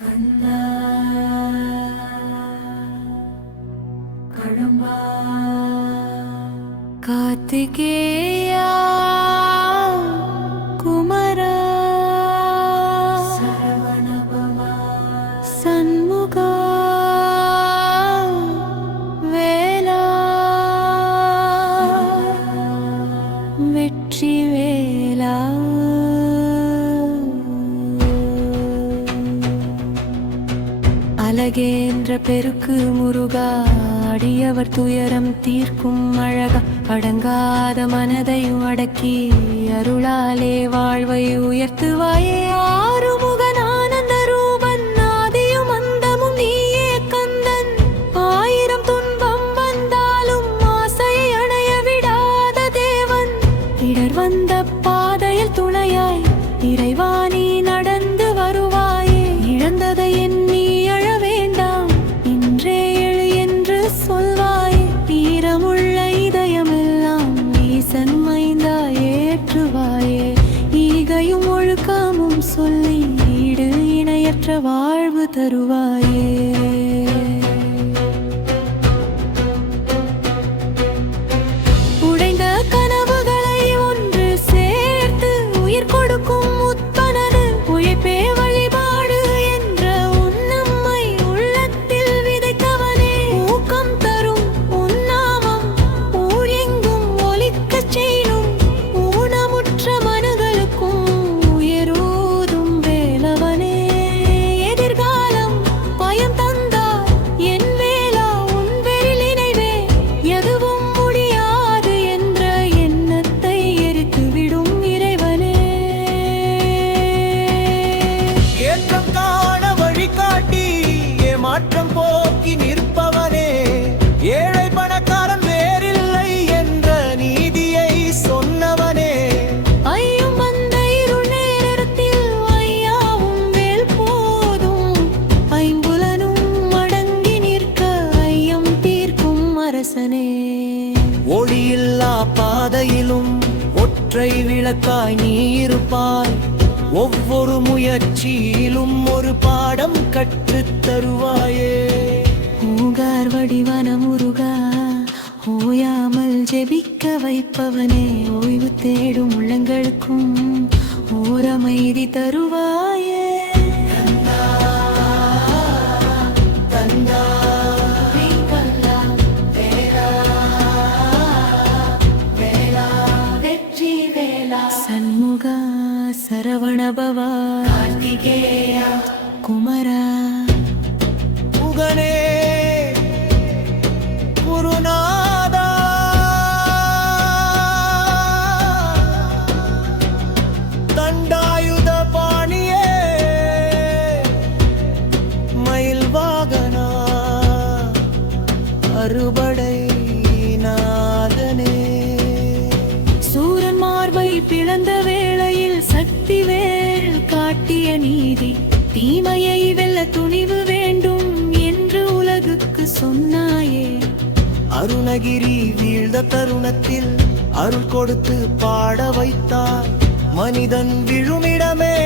கண்ணா கடம்பா கார்த்திகேயா குமரா சரவணபவா சண்முகா வேலா வெற்றி வேலா அழகேன்ற பெருக்கு முருகா அடியவர் துயரம் தீர்க்கும் அழகா அடங்காத மனதையும் அடக்கி அருளாலே வாழ்வை உயர்த்துவாயே ஆறுமுகன் ஆனந்த ரூபன் ஆதியும் அந்தமும் நீயே கந்தன் ஆயிரம் துன்பம் வந்தாலும் ஆசையை அணைய விடாத தேவன் இடர் வந்த பாதையில் துணையாய் இறைவாணி நடந்து வருவாயே இழந்ததை எண்ணி அழ வேண்டாம் இன்றே எழு என்று சொல்வாயே ஈரமுள்ள இதயமெல்லாம் ஈசன் மைந்தா ஏற்றுவாயே ஈகையும் ஒழுக்கமும் சொல்லி ஈடு இணையற்ற வாழ்வு தருவாயே உடைந்த கனவுகளை ஒன்று சேர்த்து உயிர் கொடுக்கும் உட்பனது உழைப்பே வழிபாடு என்ற உன்னம்மை உள்ளத்தில் விதைத்தவனே ஊக்கம் தரும் உன்னாமம் ஊர் எங்கும் ஒலிக்கச் செய்யும் ஊனமுற்ற மனங்களுக்கும் உயரூதும் வேலவனே எதிர்காலம் பயம் தந்தார் என் வேலா உன் வெறில் இணைவே எதுவும் முடியாது என்ற எண்ணத்தை எரித்துவிடும் இறைவனே ஏற்றம் காண வழிகாட்டி ஏமாற்றம் போக்கி நிற்பவனே ஏழை பணக்காரன் வேறில்லை என்ற நீதியை சொன்னவனே ஐயும் வந்த இருள் நேரத்தில் ஐயாவும் வேல் போதும் ஐம்புலனும் அடங்கி நிற்க ஐயம் தீர்க்கும் அரசனே ஒளியில்லா பாதையிலும் ஒற்றை விளக்காய் நீ இருப்பாய் ஒவ்வொரு முயற்சியிலும் ஒரு பாடம் கற்றுத் தருவாயே பூகார் வடிவன முருகா ஓயாமல் ஜெபிக்க வைப்பவனே ஓய்வு தேடும் உள்ளங்களுக்கும் ஓரமைதி தருவாயே சண்முகா சரவணபவா கார்த்திகேயா குமரா முகனே குருநாதா தண்டாயுத பாணியே மயில் வாகனா அறுபடை நாதனே சூரன் மார்பை பிளந்த வேளையில் சக்தி வேல் காட்டிய நீதி தீமையை வெல்ல துணிவு வேண்டும் என்று உலகுக்கு சொன்னாயே அருணகிரி வீழ்ந்த தருணத்தில் அருள் கொடுத்து பாட வைத்தார் மனிதன் விழுமிடமே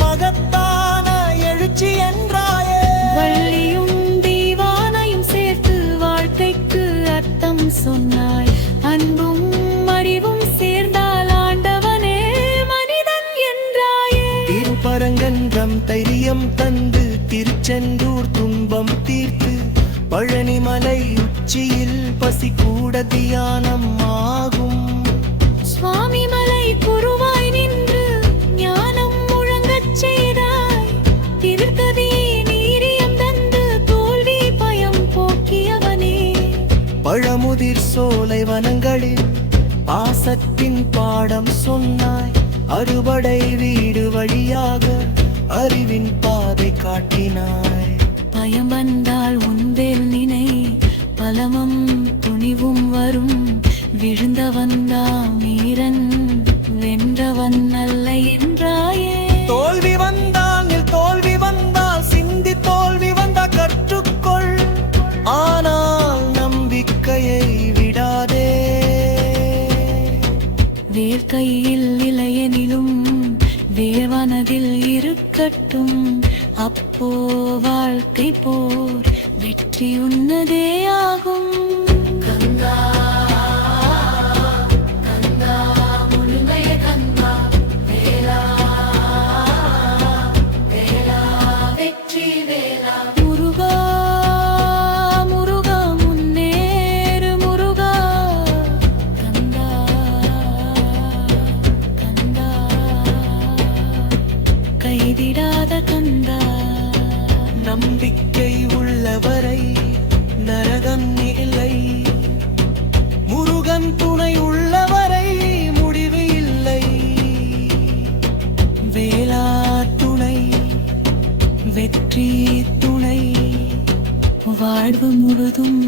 மகத்தான எழுச்சி என்றாயே வள்ளியும் தீவானையும் சேர்த்து வாழ்க்கைக்கு அர்த்தம் சொன்னாய் அன்பும் அறிவும் சேர்ந்தால் ஆண்டவனே மனிதன் என்றாயே திருப்பரங்கன்றம் தைரியம் தந்து திருச்செந்தூர் துன்பம் தீர்த்து பழனிமலை உச்சியில் பசி கூட தியானம் ஆகும் சுவாமி மலை குருவாய் நின்று ஞானம் முழங்கச் செய்தாய் திருத்ததி நீரியம் தந்து தோல்வி பயம் போக்கியவனே பழமுதிர் சோலை வனங்களில் பாசத்தின் பாடம் சொன்னாய் அறுபடை வீடு வழியாக அறிவின் பாதை காட்டினாய் பயம் வந்தால் உன்வேல் நினை பலமும் துணிவும் வரும் விழுந்த வந்தாம் வீரன் வென்றவன் அல்ல என்றாயே தோல்வி வந்தால் தோல்வி வந்தால் சிந்தி தோல்வி வந்தா கற்றுக்கொள் ஆனால் நம்பிக்கையை விடாதே வேல் கையில் இளையனிலும் தேவனதில் இருக்கட்டும் அப்போ வாழ்க்கை போர் வெற்றி உன்னதே ஆகும். கந்தா கந்தா முழுமைய கந்தா வேலா வேலா வெற்றி வேலா. முருகா முருகா முன்னேறு முருகா. கந்தா கந்தா கைதிடாத கந்தா. நம்பிக்கை உள்ளவரை நரகம் இல்லை, முருகன் துணை உள்ளவரை முடிவு இல்லை. வேலா துணை வெற்றி துணை வாழ்வு முழுதும்